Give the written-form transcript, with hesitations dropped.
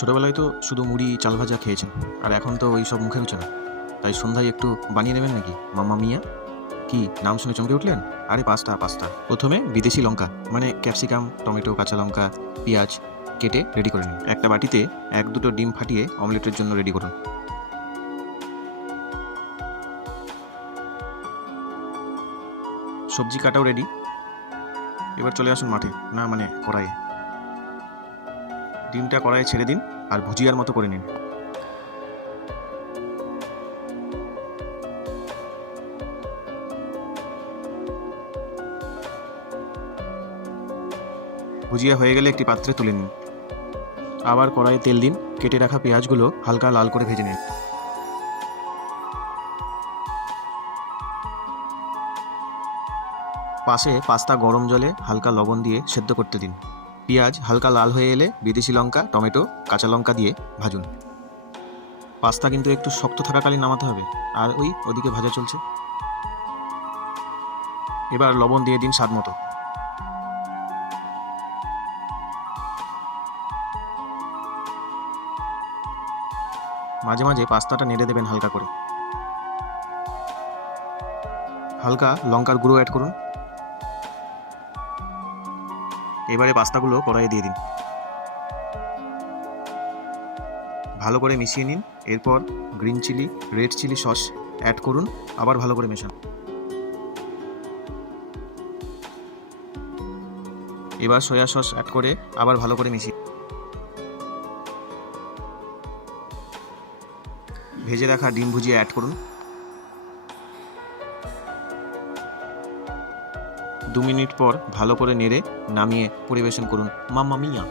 ছোটবেলায় তো শুধু মুড়ি চাল ভাজা খেয়েছেন, আর এখন তো ওই সব মুখে রুচে না। তাই সন্ধ্যায় একটু বানিয়ে নেবেন নাকি মাম্মা মিয়া? কি নাম শুনে চমকে উঠলেন? আরে পাস্তা পাস্তা। প্রথমে বিদেশি লঙ্কা মানে ক্যাপসিকাম, টমেটো, কাঁচা লঙ্কা, পেঁয়াজ কেটে রেডি করে নিন। একটা বাটিতে এক দুটো ডিম ফাটিয়ে অমলেটের জন্য রেডি করুন। সবজি কাটাও রেডি। এবার চলে আসুন মাঠে, না মানে কড়াইয়ে। ডিমটা কড়াইয়ে ছেড়ে দিন আর ভুজিয়ার মতো করে নিন। ভুজিয়া হয়ে গেলে একটি পাত্রে তুলে নিন। আবার কড়াইয়ে তেল দিন, কেটে রাখা পেঁয়াজগুলো হালকা লাল করে ভেজে নিন। পাশে পাস্তা গরম জলে হালকা লবণ দিয়ে সেদ্ধ করতে দিন। পেঁয়াজ হালকা লাল হয়ে এলে বিদেশি লঙ্কা, টমেটো, কাঁচা লঙ্কা দিয়ে ভাজুন। পাস্তা কিন্তু একটু শক্ত থাকাকালীন নামাতে হবে, আর ওদিকে ভাজা চলছে। এবার লবণ দিয়ে দিন স্বাদ মতো। মাঝে মাঝে পাস্তাটা নেড়ে দেবেন হালকা করে। হালকা লঙ্কার গুঁড়ো অ্যাড করুন। এবারে পাস্তাগুলো কড়াইয়ে দিয়ে দিন। ভালো করে মিশিয়ে নিন। এরপর green chilli, red chilli sauce add করুন। আবার ভালো করে মেশান। এবার সয়া সস অ্যাড করে আবার ভালো করে মিশিয়ে ভেজে রাখা ডিম ভুজিয়া অ্যাড করুন। 2 মিনিট পর ভালো করে নেড়ে নামিয়ে পরিবেশন করুন। মাম্মা মিয়া।